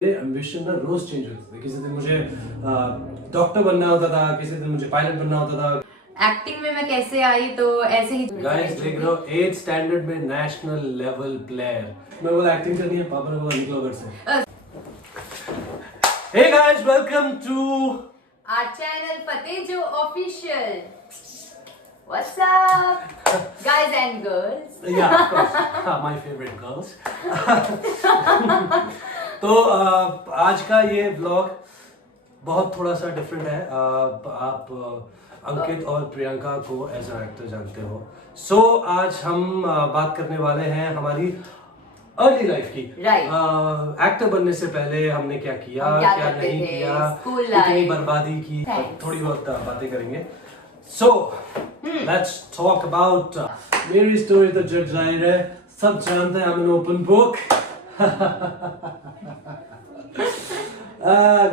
Ambition ना रोज change होते थे। किसी दिन मुझे डॉक्टर बनना होता था, किसी दिन मुझे पायलट बनना होता था। एक्टिंग में मैं कैसे आई तो ऐसे ही गाइस देख रहे हो 8th स्टैंडर्ड में नेशनल लेवल प्लेयर। मैं बोला एक्टिंग करनी है, पापा ने बोला निकलो घर से। Hey guys welcome to our channel Fatejo official. What's up guys and girls. Yeah of course my favourite girls. तो आज का ये व्लॉग बहुत थोड़ा सा डिफरेंट है। आप अंकित और प्रियंका को एज एन एक्टर जानते हो। सो आज हम बात करने वाले हैं हमारी अर्ली लाइफ की। एक्टर बनने से पहले हमने क्या किया, क्या नहीं किया, कितनी बर्बादी की, थोड़ी बहुत बातें करेंगे। सो लेट्स टॉक अबाउट मेरी स्टोरी। तो जग जाहिर है, सब जानते हैं, I am an open book.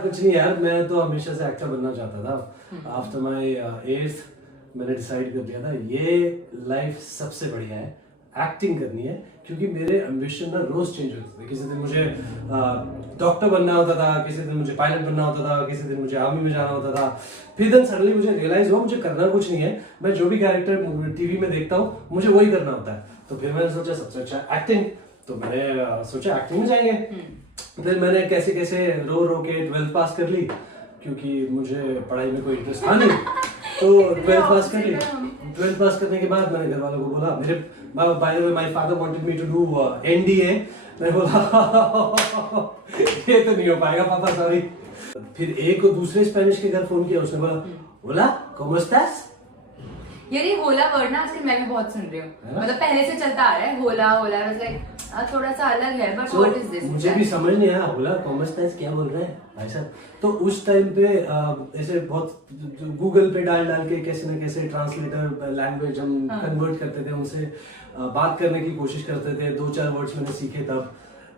कुछ नहीं यार, मैं तो हमेशा से एक्टर बनना चाहता था। आफ्टर माय 8th मैंने डिसाइड कर लिया था ये लाइफ सबसे बढ़िया है, एक्टिंग करनी है। क्योंकि मेरे एम्बिशन ना रोज चेंज होते थे। किसी दिन मुझे डॉक्टर बनना होता था, किसी दिन मुझे पायलट बनना होता था, किसी दिन मुझे आर्मी में जाना होता था। फिर दिन सडनली मुझे रियलाइज हुआ मुझे करना कुछ नहीं है। मैं जो भी कैरेक्टर टीवी में देखता हूँ मुझे वही करना होता है। तो फिर मैंने सोचा सबसे अच्छा एक्टिंग। तो मैंने सोचा एक्टिंग में जाएंगे। फिर मैंने कैसे कैसे रो के 12th पास कर ली, क्योंकि मुझे पढ़ाई में कोई इंटरेस्ट था नहीं। तो 12th पास कर ली। 12th पास करने के बाद मैंने घर वालों को बोला, मेरे by the way my father wanted me to do NDA। मैंने बोला ये तो नहीं हो पाएगा पापा, सॉरी। फिर एक दूसरे स्पेनिश के घर फोन किया, उसने बोला होला ¿cómo estás? यार ये होला वर्ड ना आजकल मैं भी बहुत सुन रही हूँ। मतलब पहले से चलता आ रहा है होला होला, लाइक थोड़ा सा अलग है, बट व्हाट इज दिस? मुझे भी समझ नहीं आया होला ¿cómo estás क्या बोल रहे हैं भाई साहब। तो उस टाइम पे ऐसे बहुत गूगल पे डाल के कैसे न कैसे ट्रांसलेटर लैंग्वेज हम कन्वर्ट करते थे, उनसे बात करने की कोशिश करते थे। 2-4 वर्ड्स मैंने सीखे तब,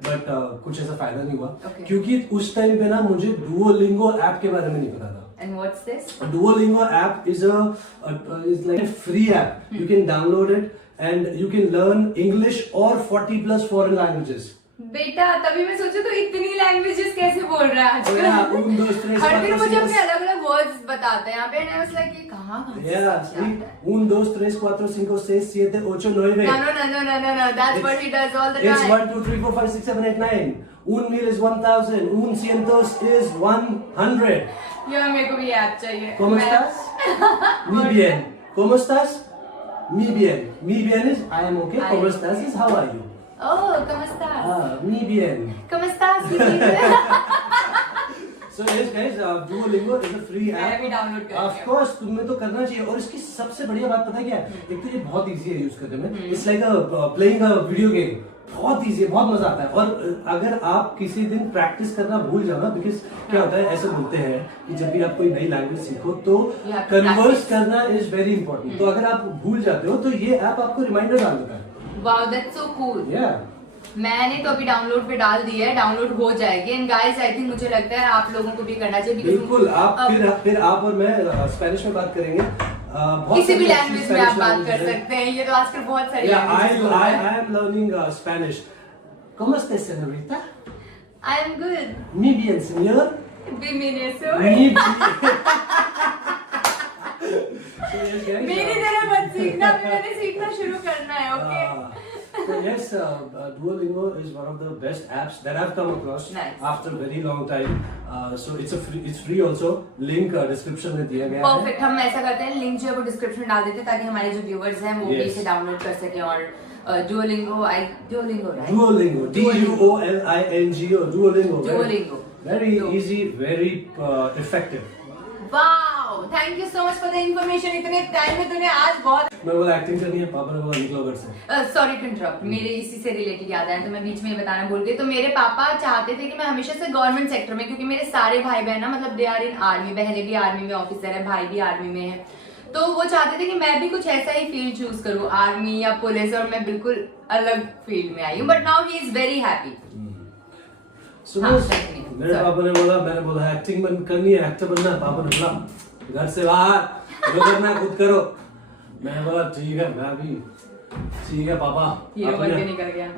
बट कुछ ऐसा फायदा नहीं हुआ। क्योंकि उस टाइम पे ना मुझे डुओलिंगो ऐप के बारे में नहीं पता था। And what's this? Duolingo app is like a free app. You can download it and you can learn English or 40+ foreign languages. बेटा तभी मैं सोचू तो इतनी लैंग्वेजेस कैसे बोल रहा है आजकल। हर दिन मुझे अपने अलग अलग वर्ड्स बताते हैं यहाँ पे। I was like ये कहाँ Un, dos, tres, cuatro, cinco, seis, siete, ocho, nueve. No. That's what he does all the time. It's 1, 2, 3, 4, 5, 6, 7, 8, 9. Un mil is 1000. Un cientos is 100. यार मेरे को भी ऐप चाहिए। ¿Cómo estás? Muy bien. ¿Cómo estás? Muy bien. Muy bien is I am okay. ¿Cómo estás is how are you? Oh, ¿cómo estás? Muy bien. ¿Cómo estás? So yes guys, Duolingo is a free app. मैं भी download करूँगी। Of course, तुम्हें तो करना चाहिए। और इसकी सबसे बढ़िया बात पता है क्या है? एक तो ये बहुत इजी है यूज करने में। It's like playing a video game. बहुत इजी है, बहुत मजा आता है। और अगर आप किसी दिन प्रैक्टिस करना भूल जाओ ना, बिकॉज क्या होता है, ऐसे बोलते हैं कि जब भी आप कोई नई लैंग्वेज सीखो तो कन्वर्स करना इज वेरी इंपॉर्टेंट। तो अगर आप भूल जाते हो तो ये ऐप आपको रिमाइंडर डाल देता है। Wow that's so cool. Yeah. मैंने तो अभी डाउनलोड पे डाल दी है, डाउनलोड हो जाएगी। एंड गाइस आई थिंक मुझे लगता है आप लोगों को भी करना चाहिए। बिल्कुल। आप फिर आप और मैं स्पेनिश में बात करेंगे। किसी भी लैंग्वेज में आप बात कर सकते हैं। ये तो आजकल बहुत सारी I am learning Spanish. ¿Cómo estás, señorita? I am good. Muy bien, señor. Bienvenido. Yes, मेरी तरह मत सीखना, मैंने सीखना शुरू करना है, okay? So yes, Duolingo is one of the best apps that I've come across after a very long time. So it's free also. Link description में दिया गया है। Perfect. हम ऐसा करते हैं, लिंक जो है वो डिस्क्रिप्शन में डाल देते हैं ताकि हमारे जो व्यूअर्स हैं वो भी इसे डाउनलोड कर सकें। और Duolingo, right? Duolingo, DUOLINGO, Duolingo. Very easy, very effective. Wow, thank you so much for the information. इतने टाइम में तूने आज बहुत। मैं बोला एक्टिंग करनी है, पापा ने बोला निकलो घर से। सॉरी टू इंटरप्ट, मेरे इसी से रिलेटेड याद आया तो मैं बीच में ये बताना भूल गई। तो मेरे पापा चाहते थे कि मैं हमेशा से गवर्नमेंट सेक्टर में, क्योंकि मेरे सारे भाई बहन ना मतलब दे आर इन आर्मी, बहनें भी आर्मी में ऑफिसर है, भाई भी आर्मी में है। तो वो चाहते थे कि मैं भी कुछ ऐसा ही फील्ड चूज करूँ, आर्मी या पुलिस। और मैं बिल्कुल अलग फील्ड में आई हूँ, but now he is very happy. मेरे पापा ने बोला, मैंने बोला एक्टिंग करनी है, एक्टर बनना है। पापा ने बोला घर से बाहर जो करना है खुद करो। मैंने बोला ठीक है, मैं भी ठीक है पापा,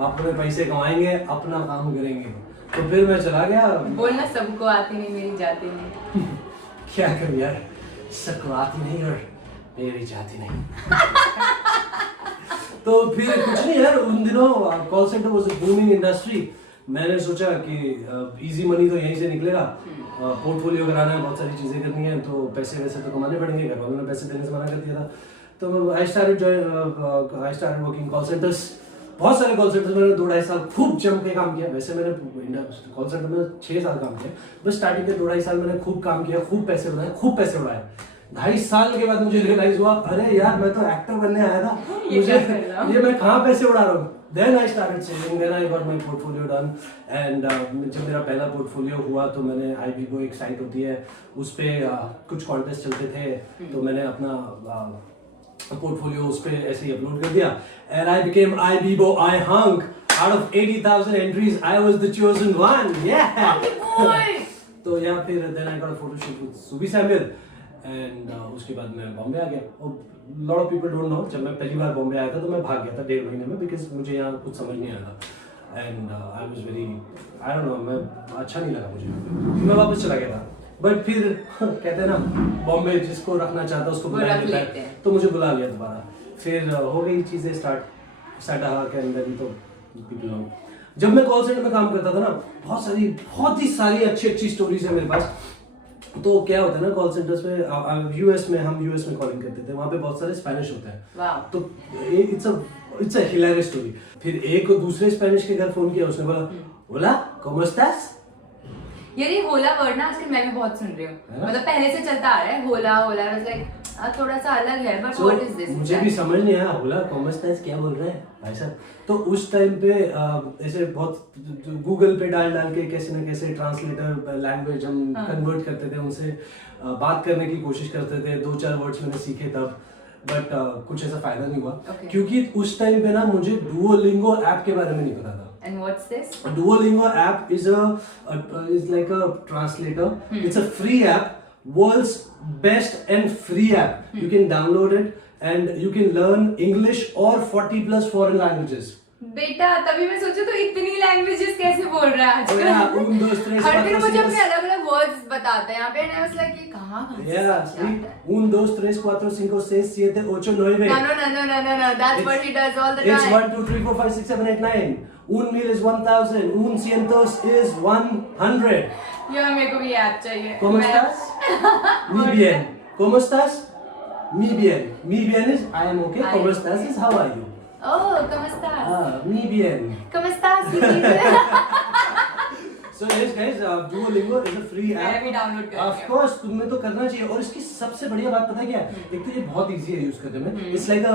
अपने पैसे कमाएंगे, अपना काम करेंगे। तो फिर मैं चला गया। बोलना सबको आती नहीं मेरी जाती नहीं। क्या करूं यार, सबको आती नहीं और मेरी जाती नहीं। तो फिर कुछ नहीं यार, उन दिनों call centre was a booming industry. मैंने सोचा कि इजी मनी तो यहीं से निकलेगा, पोर्टफोलियो कराना है, बहुत सारी चीजें करनी है, तो पैसे वैसे तो कमाने पड़ेंगे, घर वालों ने पैसे देने से मना कर दिया था। तो I started working call centres. बहुत सारे कॉल सेंटर्स मैंने 2-2.5 साल खूब जम के काम किया। वैसे मैंने कॉल सेंटर में 6 साल काम किया, बस स्टार्टिंग के 2-2.5 साल मैंने खूब काम किया, खूब पैसे बनाए, खूब पैसे उड़ाए। 2.5 साल के बाद मुझे रियलाइज हुआ, अरे यार मैं तो एक्टर बनने आया था, मुझे ये मैं कहाँ पैसे उड़ा रहा हूँ। Then I started saving, then I got my portfolio done, and जब मेरा पहला पोर्टफोलियो हुआ तो मैंने iBibo एक साइट होती है, उस पे कुछ कॉन्टेस्ट चलते थे, तो मैंने अपना पोर्टफोलियो उस पे ऐसे ही अपलोड कर दिया, and I became iBibo iHunk. Out of 80,000 entries, I was the chosen one. Yeah. तो यहाँ फिर then I got a photo shoot with Subi Samuel, and उसके बाद मैं बॉम्बे आ गया। और lot of people don't know, जब मैं पहली बार बॉम्बे आया था तो मैं भाग गया था 1.5 महीने में, because मुझे यहाँ कुछ समझ नहीं आया था, and I was very, I don't know, मैं अच्छा नहीं लगा मुझे, मैं वापस चला गया था। बट फिर कहते हैं ना, बॉम्बे जिसको रखना चाहता है उसको बुला लेता है, तो मुझे बुला लिया दोबारा। फिर हो गई चीजें स्टार्ट के अंदर ही। तो people know, जब मैं कॉल सेंटर में काम करता था ना, बहुत ही सारी अच्छी स्टोरीज है मेरे पास। तो क्या होता है ना, कॉल सेंटर्स में हम यूएस में कॉलिंग करते थे, वहाँ पे बहुत सारे स्पेनिश होते हैं। तो इट्स अ हिलेरियस स्टोरी। फिर एक दूसरे स्पेनिश के घर फोन किया, उसने बोला, होला ¿cómo estás? यार ये होला वर्ड ना आजकल मैं भी बहुत सुन रही हूँ, मतलब पहले से चलता आ रहा है होला होला, लाइक थोड़ा सा अलग है, बट व्हाट इज दिस? मुझे भी समझ नहीं आया, होला ¿cómo estás? क्या बोल रहे हैं भाई साहब। तो उस टाइम पे ऐसे बहुत गूगल पे डाल के कैसे ना कैसे ट्रांसलेटर लैंग्वेज हम कन्वर्ट करते थे, उनसे बात करने की कोशिश करते थे। 2-4 वर्ड्स मैंने सीखे तब, बट कुछ ऐसा फायदा नहीं हुआ, क्योंकि उस टाइम पे ना मुझे डुओलिंगो ऐप के बारे में नहीं पता था। And what's this? Duolingo app is like a translator. It's a free app, world's best and free app. You can download it and you can learn English or 40 plus foreign languages. बेटा तभी मैं सोचू तो इतनी languages कैसे बोल रहा है आजकल। हर दिन मुझे अपने अलग-अलग वर्ड्स बताते हैं यहाँ पे, and I was like ये कहाँ Un, dos, tres, cuatro, cinco, seis, siete, ocho, nueve. No, that's what he does all the time. It's 1, 2, 3, 4, 5, 6, 7, 8, 9. Un mil is 1000, un cientos is 100. यार मेरे को भी ऐप चाहिए। ¿Cómo estás? Muy bien. ¿Cómo estás? Muy bien. Muy bien is I am okay. ¿Cómo estás is how are you? Oh, ¿cómo estás? Muy bien. ¿Cómo estás? So yes guys, Duolingo is a free app. मैं भी download कर Of course, तुम्हें तो करना चाहिए। और इसकी सबसे बढ़िया बात पता है क्या है? एक तो ये बहुत इजी है यूज करने में। It's like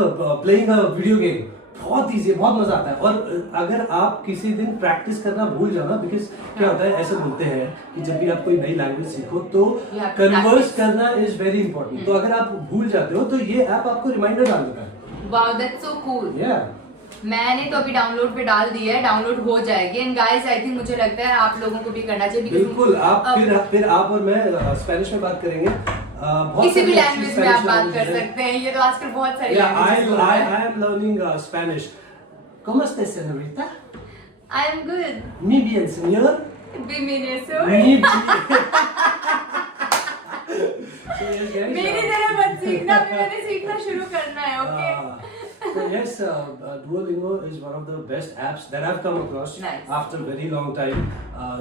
playing a video game. बहुत इजी है, बहुत मजा आता है। और अगर आप किसी दिन प्रैक्टिस करना भूल जाना, बिकॉज क्या होता है, ऐसे बोलते हैं कि जब भी आप कोई नई लैंग्वेज सीखो तो कन्वर्स करना इज वेरी इंपॉर्टेंट। तो अगर आप भूल जाते हो तो ये ऐप आपको रिमाइंडर डाल देता है। Wow, that's so cool. Yeah. मैंने तो अभी डाउनलोड पे डाल दिया है, डाउनलोड हो जाएगी। एंड गाइस आई थिंक मुझे लगता है आप लोगों को भी करना चाहिए। बिल्कुल, आप फिर आप और मैं स्पेनिश में बात करेंगे, किसी भी लैंग्वेज में आप बात कर सकते हैं। ये तो आजकल बहुत सारी लैंग्वेजेस हैं। I am learning Spanish. ¿Cómo estás, señorita? I am good. Muy bien, señor. Bienvenido. Yes, मेरी तरह मत सीखना, मैंने सीखना शुरू करना है, okay? So yes, Duolingo is one of the best apps that I've come across after a very long time.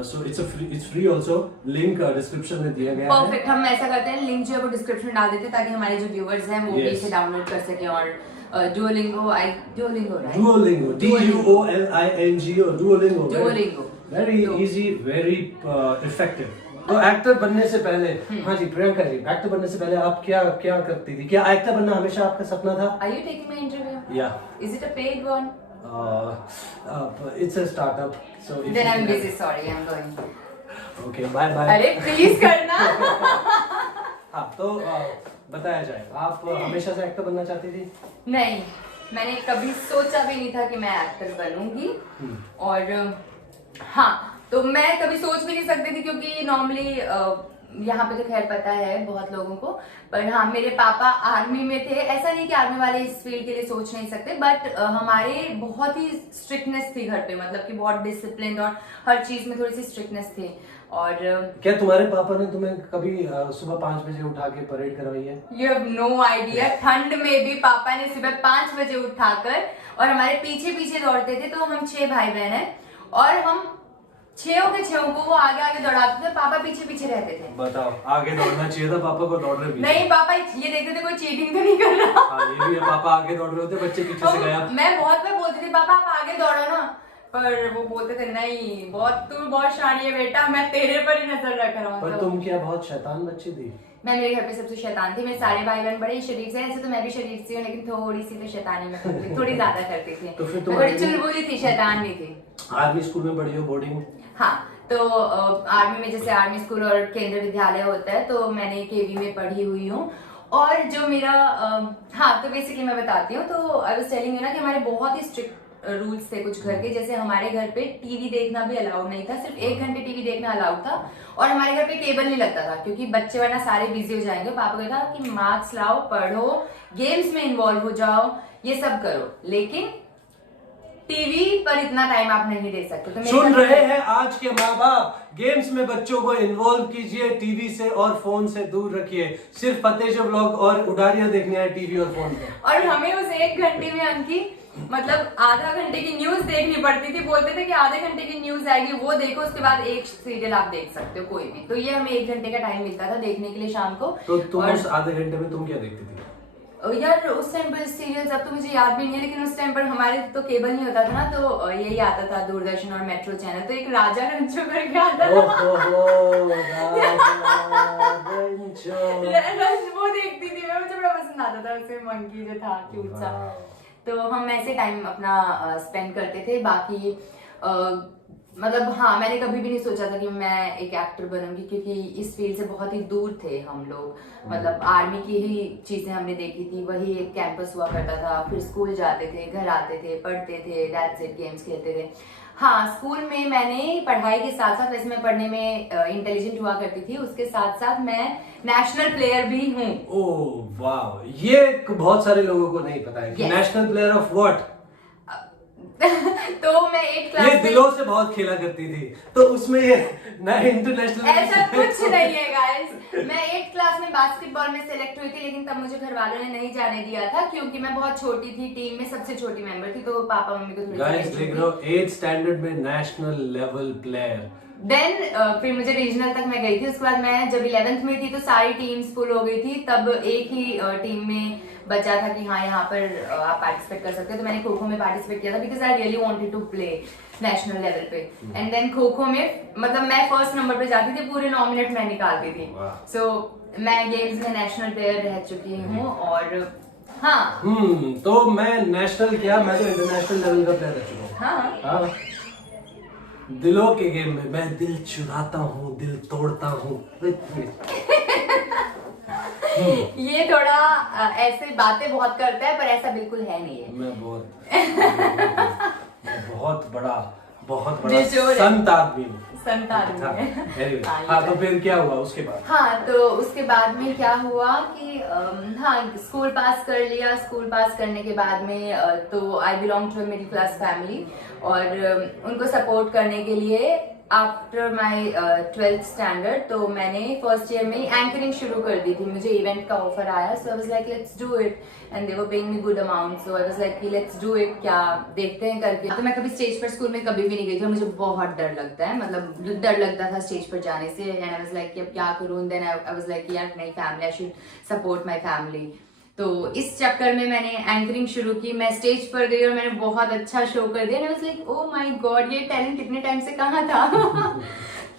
So it's free also. Link description में दिया गया है। Perfect. हम ऐसा करते हैं, लिंक जो है वो डिस्क्रिप्शन में डाल देते हैं ताकि हमारे जो व्यूअर्स हैं वो भी इसे डाउनलोड कर सकें। और Duolingo, right? Duolingo, Duolingo, Duolingo. Very easy, very effective. तो एक्टर बनने से पहले, हाँ जी प्रियंका जी, एक्टर बनने से पहले आप क्या करती थी? क्या एक्टर बनना हमेशा आपका सपना था? Are you taking my interview? Yeah. Is it a paid one? It's a startup. So if Then I'm busy. Sorry, I'm going. Okay, bye. अरे प्लीज करना। हाँ तो बताया जाए, आप हमेशा से एक्टर बनना चाहती थी? नहीं, मैंने कभी सोचा भी नहीं था कि मैं एक्टर बनूंगी। और हाँ, तो मैं कभी सोच भी नहीं सकती थी, क्योंकि नॉर्मली यहाँ पे तो खैर पता है बहुत लोगों को, पर हाँ मेरे पापा आर्मी में थे। ऐसा नहीं कि आर्मी वाले इस फील्ड के लिए सोच नहीं सकते, बट हमारे बहुत ही स्ट्रिक्टनेस थी घर पे, मतलब कि बहुत डिसिप्लिन और हर चीज में थोड़ी सी स्ट्रिक्टनेस थी। और क्या तुम्हारे पापा ने तुम्हें कभी सुबह 5 बजे उठा के परेड करवाई है? यू हैव नो आइडिया, ठंड में भी पापा ने सुबह 5 बजे उठाकर और हमारे पीछे पीछे दौड़ते थे। तो हम 6 भाई बहन हैं और हम 6 के 6 को वो आगे आगे दौड़ाते थे, पापा पीछे पीछे रहते थे। बताओ, आगे दौड़ना चाहिए था पापा को, दौड़ रहे पीछे। नहीं, पापा ये देखते थे कोई चीटिंग तो नहीं कर रहा। हाँ, ये भी है, पापा आगे दौड़ रहे होते, बच्चे पीछे से गया। मैं बहुत बार बोलती थी पापा आप आगे दौड़ो ना, पर वो बोलते थे नहीं तू बहुत शानी है बेटा, मैं तेरे पर ही नजर रख रहा हूँ। पर तुम क्या बहुत शैतान बच्ची थी? मैं मेरे घर पे सबसे शैतान थी। मेरे सारे भाई बहन बड़े शरीफ से, ऐसे तो मैं भी शरीफ सी हूँ, लेकिन थोड़ी सी तो शैतानी में करती थी, थोड़ी ज्यादा करती थी। तो फिर मैं थोड़ी चुलबुली थी, शैतान नहीं थी। आर्मी स्कूल में पढ़ी हो, बोर्डिंग? हाँ, तो आर्मी में जैसे आर्मी स्कूल और केंद्रीय विद्यालय होता है, तो मैंने केवी में पढ़ी हुई हूँ। और जो मेरा हाँ, तो बेसिकली मैं बताती हूँ। तो आई वाज टेलिंग यू ना कि हमारे बहुत ही स्ट्रिक्ट रूल्स थे कुछ घर के। जैसे हमारे घर पे टीवी देखना भी अलाउड नहीं था, सिर्फ 1 घंटे टीवी देखना अलाउड था। और हमारे घर पे केबल नहीं लगता था, क्योंकि बच्चे वरना सारे बिजी हो जाएंगे। पापा को था कि मार्क्स लाओ, पढ़ो, गेम्स में इन्वॉल्व हो जाओ, ये सब करो, लेकिन टीवी पर इतना टाइम आप नहीं दे सकते। तो सुन रहे हैं आज के माँ बाप, गेम्स में बच्चों को इन्वॉल्व कीजिए, टीवी से और फोन से दूर रखिए। सिर्फ फतेह शो व्लॉग और उडारियां देखनी है टीवी और फोन पे। और हमें उस 1 घंटे में अंकी मतलब आधा घंटे की न्यूज देखनी पड़ती थी। बोलते थे कि आधे घंटे की न्यूज आएगी, वो देखो, उसके बाद एक सीरियल आप देख सकते हो कोई भी। तो ये हमें 1 घंटे का टाइम मिलता था देखने के लिए शाम को। तो तुम उस आधे घंटे में तुम क्या देखती थी? यार उस टाइम पर सीरियल्स अब तो मुझे याद भी नहीं है, लेकिन उस टाइम पर हमारे तो केबल नहीं होता था ना, तो यही आता था दूरदर्शन और मेट्रो चैनल। तो एक राजा रंजो करके आता था, वो देखती थी मैं, मुझे बड़ा पसंद आता था। उसमें मंकी जो था क्यूट सा, तो हम ऐसे टाइम अपना स्पेंड करते थे। बाकी मतलब हाँ, मैंने कभी भी नहीं सोचा था कि मैं एक एक्टर बनूंगी, क्योंकि इस फील्ड से बहुत ही दूर थे हम लोग। मतलब आर्मी की ही चीजें हमने देखी थी, वही एक कैंपस हुआ करता था, फिर स्कूल जाते थे, घर आते थे, पढ़ते थे, दैट्स इट, गेम्स खेलते थे। हाँ, स्कूल में मैंने पढ़ाई के साथ साथ, वैसे मैं पढ़ने में इंटेलिजेंट हुआ करती थी, उसके साथ साथ मैं नेशनल प्लेयर भी हूँ। ओह वाह, ये बहुत सारे लोगों को नहीं पता है कि नेशनल प्लेयर ऑफ व्हाट। तो मैं 8 क्लास ये दिलों से बहुत खेला करती थी, तो उसमें ना इंटरनेशनल ऐसा कुछ नहीं है गाइस। मैं 8 क्लास में बास्केटबॉल में सेलेक्ट हुई थी, लेकिन तब मुझे घर वालों ने नहीं जाने दिया था, क्योंकि मैं बहुत छोटी थी, टीम में सबसे छोटी मेंबर थी, तो पापा मम्मी को थोड़ी गाइस देख लो, 8th स्टैंडर्ड में नेशनल लेवल प्लेयर। देन फिर मुझे रीजनल तक मैं गई थी। उसके बाद मैं जब 11th में थी तो सारी टीम्स फुल हो गई थी, तब एक ही टीम में बचा था कि हाँ यहाँ पर आप पार्टिसिपेट कर सकते हो। तो मैंने खो खो में पार्टिसिपेट किया था, because I really wanted to play national level पे। एंड देन खो खो में मतलब मैं फर्स्ट नंबर पे जाती थी, पूरे 9 मिनट में निकालती थी। सो मैं गेम्स में नेशनल प्लेयर रह चुकी हूँ। और हाँ तो मैं नेशनल क्या, मैं तो इंटरनेशनल लेवल का प्लेयर रह चुका हूँ। हाँ, दिलों के गेम में मैं दिल चुराता हूँ, दिल तोड़ता हूँ। ये थोड़ा ऐसे बातें बहुत करता है, पर ऐसा बिल्कुल है नहीं है। मैं बहुत बड़ा संत आदमी हूँ। संत आदमी है। हाँ, तो फिर क्या हुआ उसके बाद? हाँ, तो उसके बाद में क्या हुआ कि हाँ, स्कूल पास कर लिया। स्कूल पास करने के बाद में तो I belong to a middle class family, और उनको सपोर्ट करने के लिए आफ्टर माई 12th स्टैंडर्ड तो मैंने फर्स्ट ईयर में एंकरिंग शुरू कर दी थी। मुझे इवेंट का ऑफर आया, so I was like let's do it, and they were paying me good amount, so I was like let's do it, क्या देखते हैं करके। तो मैं कभी स्टेज पर स्कूल में कभी भी नहीं गई थी, और मुझे बहुत डर लगता है, मतलब डर लगता था स्टेज पर जाने से। एंड आई वाज लाइक अब क्या करूं, देन आई वाज लाइक यार नहीं, family, I should support my family. तो इस चक्कर में मैंने एंकरिंग शुरू की। मैं स्टेज पर गई और मैंने बहुत अच्छा शो कर दिया। आई was like oh my God, ये टैलेंट कितने टाइम से कहाँ था।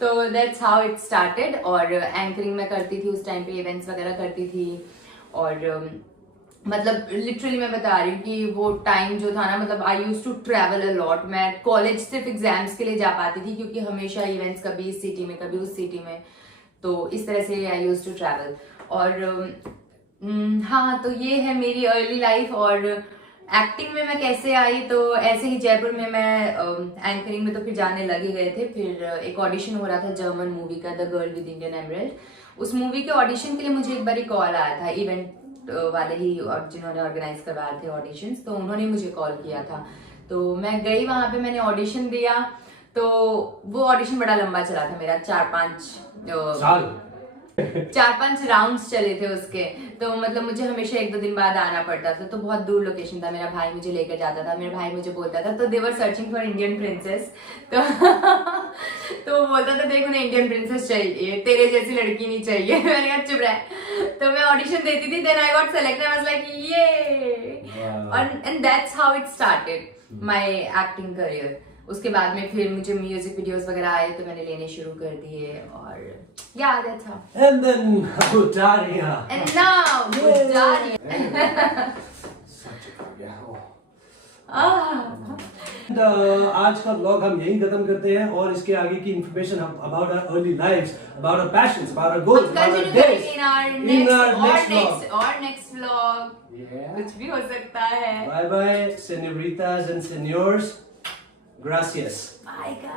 तो दैट्स हाउ इट स्टार्टेड। और एंकरिंग मैं करती थी उस टाइम पे, इवेंट्स वगैरह करती थी। और मतलब लिटरली मैं बता रही हूँ कि वो टाइम जो था ना, मतलब I use to travel a lot. मैं कॉलेज सिर्फ एग्जाम्स के लिए जा पाती थी, क्योंकि हमेशा इवेंट्स कभी इस सिटी में कभी उस सिटी में, तो इस तरह से आई यूज टू ट्रैवल। और हाँ, तो ये है मेरी अर्ली लाइफ। और एक्टिंग में मैं कैसे आई, तो ऐसे ही जयपुर में मैं एंकरिंग में तो फिर जाने लगे गए थे। फिर एक ऑडिशन हो रहा था जर्मन मूवी का, the girl with Indian emerald. उस मूवी के ऑडिशन के लिए मुझे एक बार कॉल आया था, इवेंट वाले ही और जिन्होंने ऑर्गेनाइज करवाए थे ऑडिशंस, तो उन्होंने मुझे कॉल किया था। तो मैं गई वहां पे, मैंने ऑडिशन दिया। तो वो ऑडिशन बड़ा लंबा चला था मेरा, 4-5 राउंड्स चले थे उसके। तो मतलब मुझे हमेशा 1-2 दिन बाद आना पड़ता था, तो बहुत दूर लोकेशन था। मेरा भाई मुझे लेकर जाता था, मेरा भाई मुझे बोलता था, तो they were searching for Indian princess. तो तो वो बोलता था देख उन्हें इंडियन प्रिंसेस चाहिए, तेरे जैसी लड़की नहीं चाहिए। मैंने कहा चुप रह। तो मैं ऑडिशन देती थी, then I got selected, I was like yeah, and that's how it started my acting career. उसके बाद में फिर मुझे म्यूजिक वीडियोस वगैरह आए तो मैंने लेने शुरू कर दिए, और या that's how. And then Bhuttaria. And now Bhuttaria. सच हो गया। आह, And, आज का ब्लॉग हम यही खत्म करते हैं, और इसके आगे की information about our early lives, about our passions, about our goals, हम अबाउट आवर कंटिन्यू डेज करेंगे in our next vlog. Yeah. कुछ भी हो सकता है। Bye bye, senoritas and senors. Gracias. Bye guys.